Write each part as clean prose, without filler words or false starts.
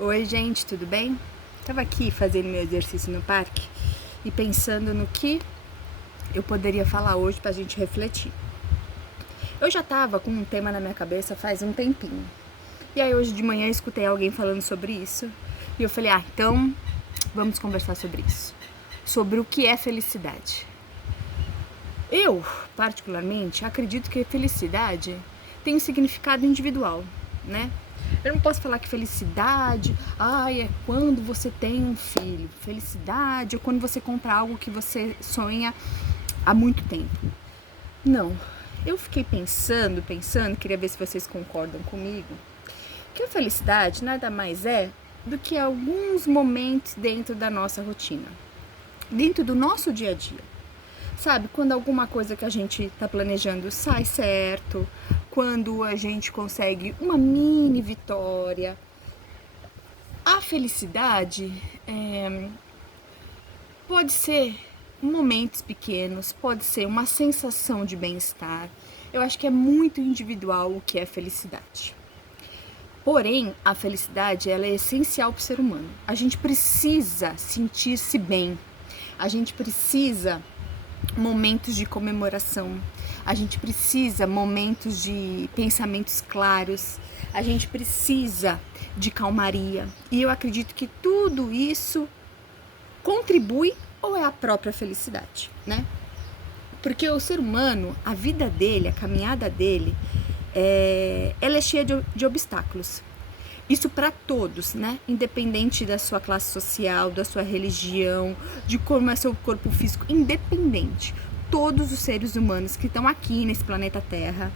Oi, gente, tudo bem? Tava aqui fazendo meu exercício no parque e pensando no que eu poderia falar hoje pra gente refletir. Eu já tava com um tema na minha cabeça faz um tempinho. E aí hoje de manhã eu escutei alguém falando sobre isso e eu falei, então vamos conversar sobre isso. Sobre o que é felicidade. Eu, particularmente, acredito que felicidade tem um significado individual, né? Eu não posso falar que felicidade, é quando você tem um filho. Felicidade é quando você compra algo que você sonha há muito tempo. Não. Eu fiquei pensando, queria ver se vocês concordam comigo, que a felicidade nada mais é do que alguns momentos dentro da nossa rotina, dentro do nosso dia a dia. Sabe, quando alguma coisa que a gente tá planejando sai certo, quando a gente consegue uma mini vitória. A felicidade pode ser momentos pequenos, pode ser uma sensação de bem-estar. Eu acho que é muito individual o que é felicidade. Porém, a felicidade ela é essencial para o ser humano. A gente precisa sentir-se bem. A gente precisa momentos de comemoração, a gente precisa momentos de pensamentos claros, a gente precisa de calmaria. E eu acredito que tudo isso contribui ou é a própria felicidade, né? Porque o ser humano, a vida dele, a caminhada dele, ela é cheia de obstáculos. Isso para todos, né? Independente da sua classe social, da sua religião, de como é seu corpo físico, independente. Todos os seres humanos que estão aqui nesse planeta Terra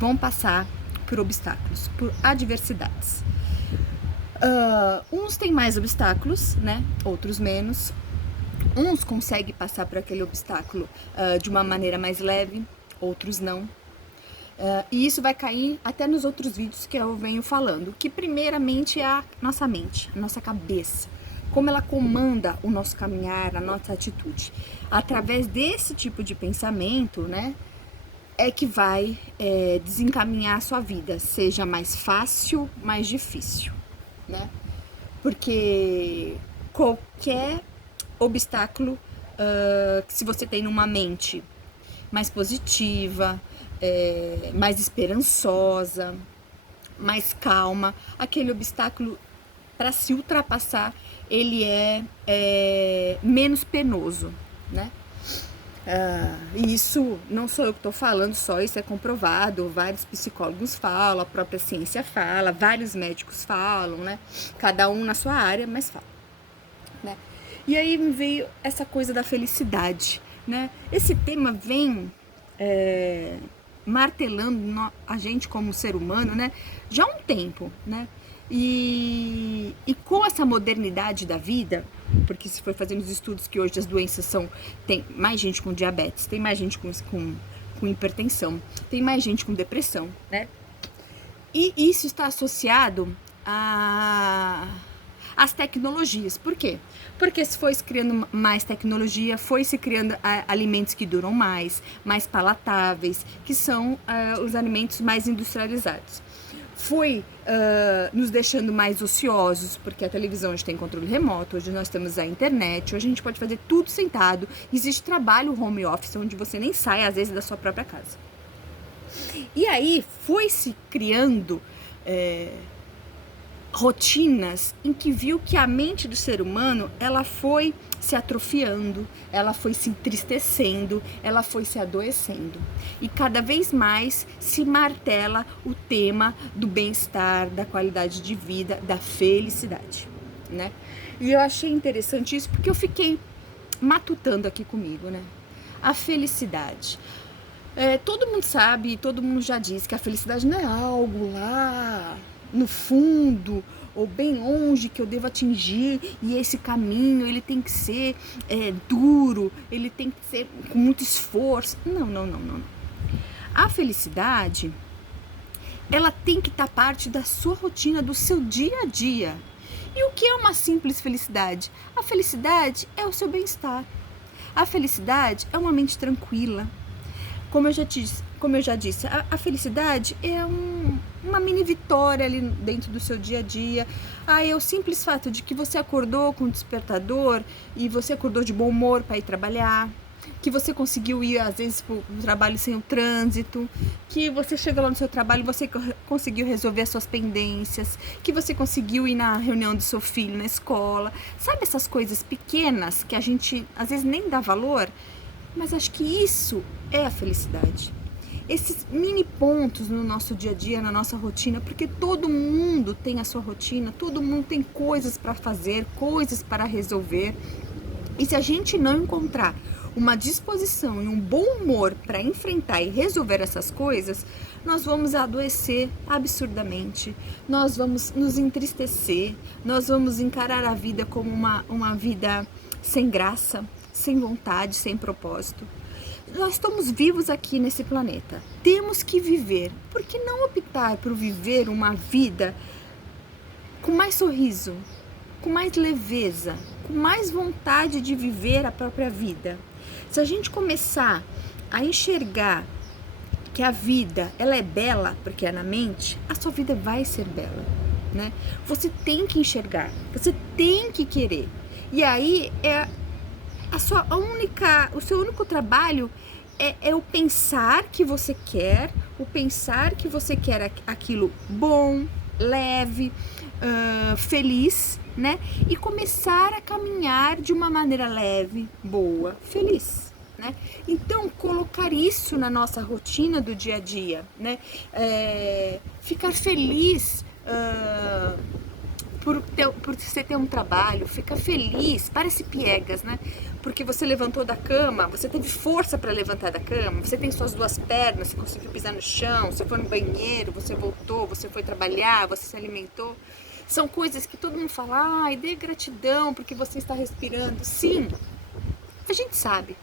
vão passar por obstáculos, por adversidades. Uns têm mais obstáculos, né? Outros menos. Uns conseguem passar por aquele obstáculo de uma maneira mais leve, outros não. E isso vai cair até nos outros vídeos que eu venho falando, que primeiramente é a nossa mente, a nossa cabeça, como ela comanda o nosso caminhar, a nossa atitude. Através desse tipo de pensamento, né, é que vai desencaminhar a sua vida, seja mais fácil, mais difícil, né? Porque qualquer obstáculo que se você tem numa mente mais positiva, mais esperançosa, mais calma, aquele obstáculo para se ultrapassar ele é menos penoso, né? E isso não sou eu que estou falando só, isso é comprovado, vários psicólogos falam, a própria ciência fala, vários médicos falam, né? Cada um na sua área, mas fala, né? E aí me veio essa coisa da felicidade, né? Esse tema vem martelando a gente como ser humano, né? Já há um tempo, né? E com essa modernidade da vida, porque se for fazendo os estudos que hoje as doenças tem mais gente com diabetes, tem mais gente com hipertensão, tem mais gente com depressão, né? E isso está associado às tecnologias. Por quê? Porque se foi se criando mais tecnologia, foi se criando alimentos que duram mais palatáveis, que são os alimentos mais industrializados. Foi nos deixando mais ociosos, porque a televisão hoje tem controle remoto, hoje nós temos a internet, hoje a gente pode fazer tudo sentado, existe trabalho home office, onde você nem sai às vezes da sua própria casa. E aí foi se criando rotinas em que viu que a mente do ser humano ela foi se atrofiando, ela foi se entristecendo, ela foi se adoecendo. E cada vez mais se martela o tema do bem-estar, da qualidade de vida, da felicidade, né? E eu achei interessante isso porque eu fiquei matutando aqui comigo, né? A felicidade. Todo mundo sabe, todo mundo já disse que a felicidade não é algo lá no fundo ou bem longe que eu devo atingir, e esse caminho ele tem que ser duro, ele tem que ser com muito esforço. Não. A felicidade ela tem que estar parte da sua rotina, do seu dia a dia. E o que é uma simples felicidade? A felicidade é o seu bem-estar. A felicidade é uma mente tranquila. Como eu já te disse, como eu já disse, a felicidade é uma mini vitória ali dentro do seu dia a dia. É o simples fato de que você acordou com o despertador e você acordou de bom humor para ir trabalhar, que você conseguiu ir às vezes para o trabalho sem o trânsito, que você chegou lá no seu trabalho e você conseguiu resolver as suas pendências, que você conseguiu ir na reunião do seu filho na escola. Sabe essas coisas pequenas que a gente às vezes nem dá valor? Mas acho que isso é a felicidade. Esses mini pontos no nosso dia a dia, na nossa rotina, porque todo mundo tem a sua rotina, todo mundo tem coisas para fazer, coisas para resolver. E se a gente não encontrar uma disposição e um bom humor para enfrentar e resolver essas coisas, nós vamos adoecer absurdamente, nós vamos nos entristecer, nós vamos encarar a vida como uma vida sem graça, sem vontade, sem propósito. Nós estamos vivos aqui nesse planeta, temos que viver. Por que não optar por viver uma vida com mais sorriso, com mais leveza, com mais vontade de viver a própria vida? Se a gente começar a enxergar que a vida ela é bela porque é na mente, a sua vida vai ser bela, né? Você tem que enxergar, você tem que querer. E aí o seu único trabalho é o pensar que você quer, aquilo bom, leve, feliz, né? E começar a caminhar de uma maneira leve, boa, feliz, né? Então, colocar isso na nossa rotina do dia a dia, né? Ficar feliz por você ter um trabalho, ficar feliz, parece piegas, né? Porque você levantou da cama, você teve força para levantar da cama, você tem suas duas pernas, você conseguiu pisar no chão, você foi no banheiro, você voltou, você foi trabalhar, você se alimentou. São coisas que todo mundo fala, dê gratidão porque você está respirando. Sim, a gente sabe.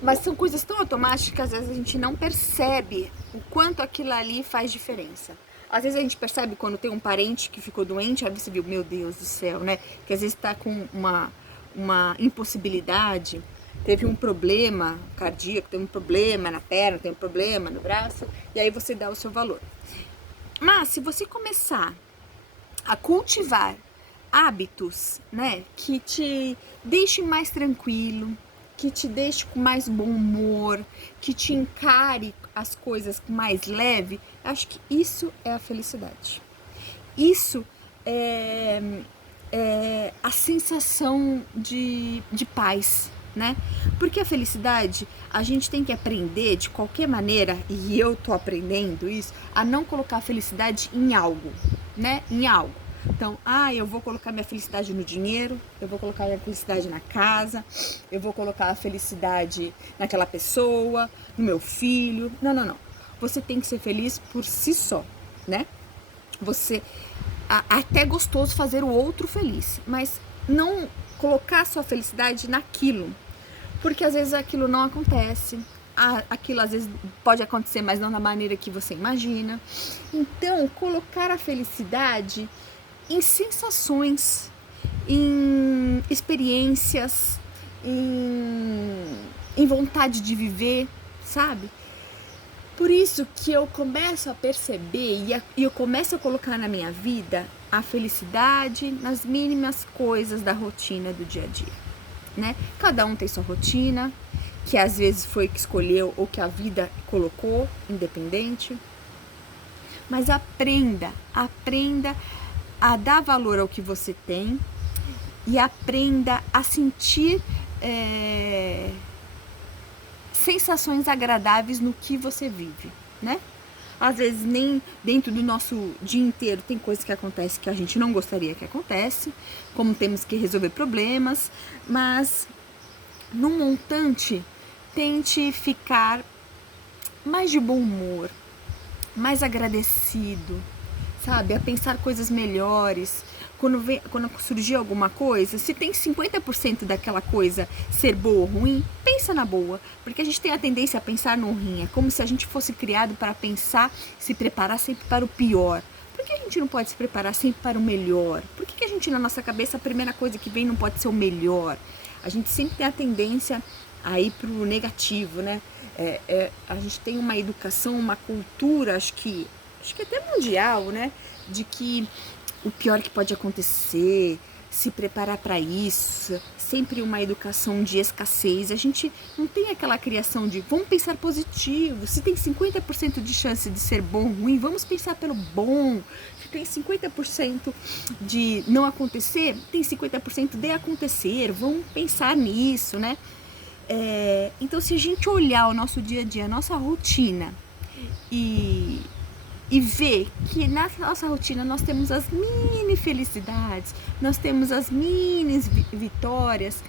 Mas são coisas tão automáticas que às vezes a gente não percebe o quanto aquilo ali faz diferença. Às vezes a gente percebe quando tem um parente que ficou doente, aí você viu, meu Deus do céu, né? Que às vezes está com uma impossibilidade, teve um problema cardíaco, tem um problema na perna, tem um problema no braço, e aí você dá o seu valor. Mas se você começar a cultivar hábitos, né, que te deixem mais tranquilo, que te deixe com mais bom humor, que te encare as coisas com mais leve, acho que isso é a felicidade. Isso é a sensação de paz, né? Porque a felicidade, a gente tem que aprender de qualquer maneira, e eu tô aprendendo isso, a não colocar a felicidade em algo, né? Em algo. Então, eu vou colocar minha felicidade no dinheiro, eu vou colocar minha felicidade na casa, eu vou colocar a felicidade naquela pessoa, no meu filho. Não. Você tem que ser feliz por si só, né? Você até gostoso fazer o outro feliz, mas não colocar sua felicidade naquilo, porque às vezes aquilo não acontece, aquilo às vezes pode acontecer, mas não da maneira que você imagina. Então, colocar a felicidade em sensações, em experiências, em vontade de viver, sabe? Por isso que eu começo a perceber e eu começo a colocar na minha vida a felicidade nas mínimas coisas da rotina do dia a dia, né? Cada um tem sua rotina, que às vezes foi que escolheu ou que a vida colocou, independente. Mas aprenda a dar valor ao que você tem e aprenda a sentir sensações agradáveis no que você vive, né? Às vezes nem dentro do nosso dia inteiro tem coisas que acontecem que a gente não gostaria que acontece, como temos que resolver problemas, mas no montante tente ficar mais de bom humor, mais agradecido, sabe? A pensar coisas melhores. Quando surgir alguma coisa, se tem 50% daquela coisa ser boa ou ruim, pensa na boa, porque a gente tem a tendência a pensar no ruim, é como se a gente fosse criado para pensar, se preparar sempre para o pior. Por que a gente não pode se preparar sempre para o melhor? Por que a gente, na nossa cabeça, a primeira coisa que vem não pode ser o melhor? A gente sempre tem a tendência a ir para o negativo, né? A gente tem uma educação, uma cultura, acho que até mundial, né? De que o pior que pode acontecer, se preparar para isso, sempre uma educação de escassez. A gente não tem aquela criação de vamos pensar positivo. Se tem 50% de chance de ser bom ou ruim, vamos pensar pelo bom. Se tem 50% de não acontecer, tem 50% de acontecer. Vamos pensar nisso, né? Então, se a gente olhar o nosso dia a dia, a nossa rotina e ver que na nossa rotina nós temos as mini felicidades, nós temos as mini vitórias,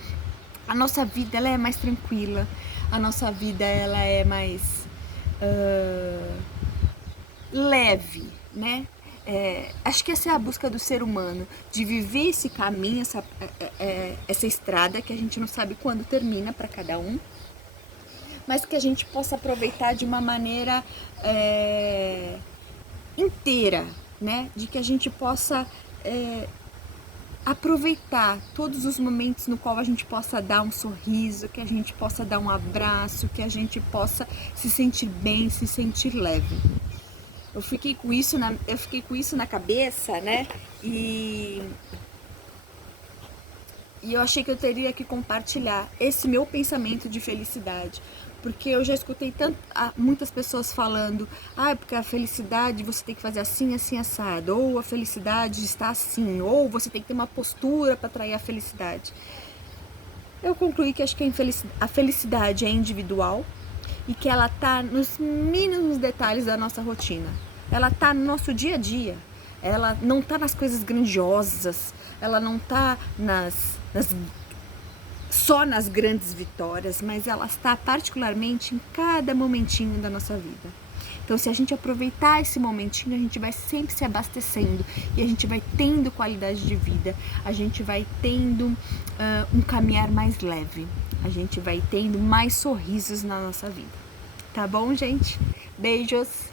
a nossa vida ela é mais tranquila, a nossa vida ela é mais leve, né? Acho que essa é a busca do ser humano, de viver esse caminho, essa estrada que a gente não sabe quando termina para cada um, mas que a gente possa aproveitar de uma maneira inteira, né? De que a gente possa aproveitar todos os momentos no qual a gente possa dar um sorriso, que a gente possa dar um abraço, que a gente possa se sentir bem, se sentir leve. Eu fiquei com isso na cabeça, né? E eu achei que eu teria que compartilhar esse meu pensamento de felicidade, porque eu já escutei muitas pessoas falando, porque a felicidade você tem que fazer assim, assim, assado, ou a felicidade está assim, ou você tem que ter uma postura para atrair a felicidade. Eu concluí que acho que a felicidade é individual e que ela está nos mínimos detalhes da nossa rotina. Ela está no nosso dia a dia. Ela não está nas coisas grandiosas. Ela não está só nas grandes vitórias, mas ela está particularmente em cada momentinho da nossa vida. Então, se a gente aproveitar esse momentinho, a gente vai sempre se abastecendo e a gente vai tendo qualidade de vida, a gente vai tendo um caminhar mais leve, a gente vai tendo mais sorrisos na nossa vida. Tá bom, gente? Beijos!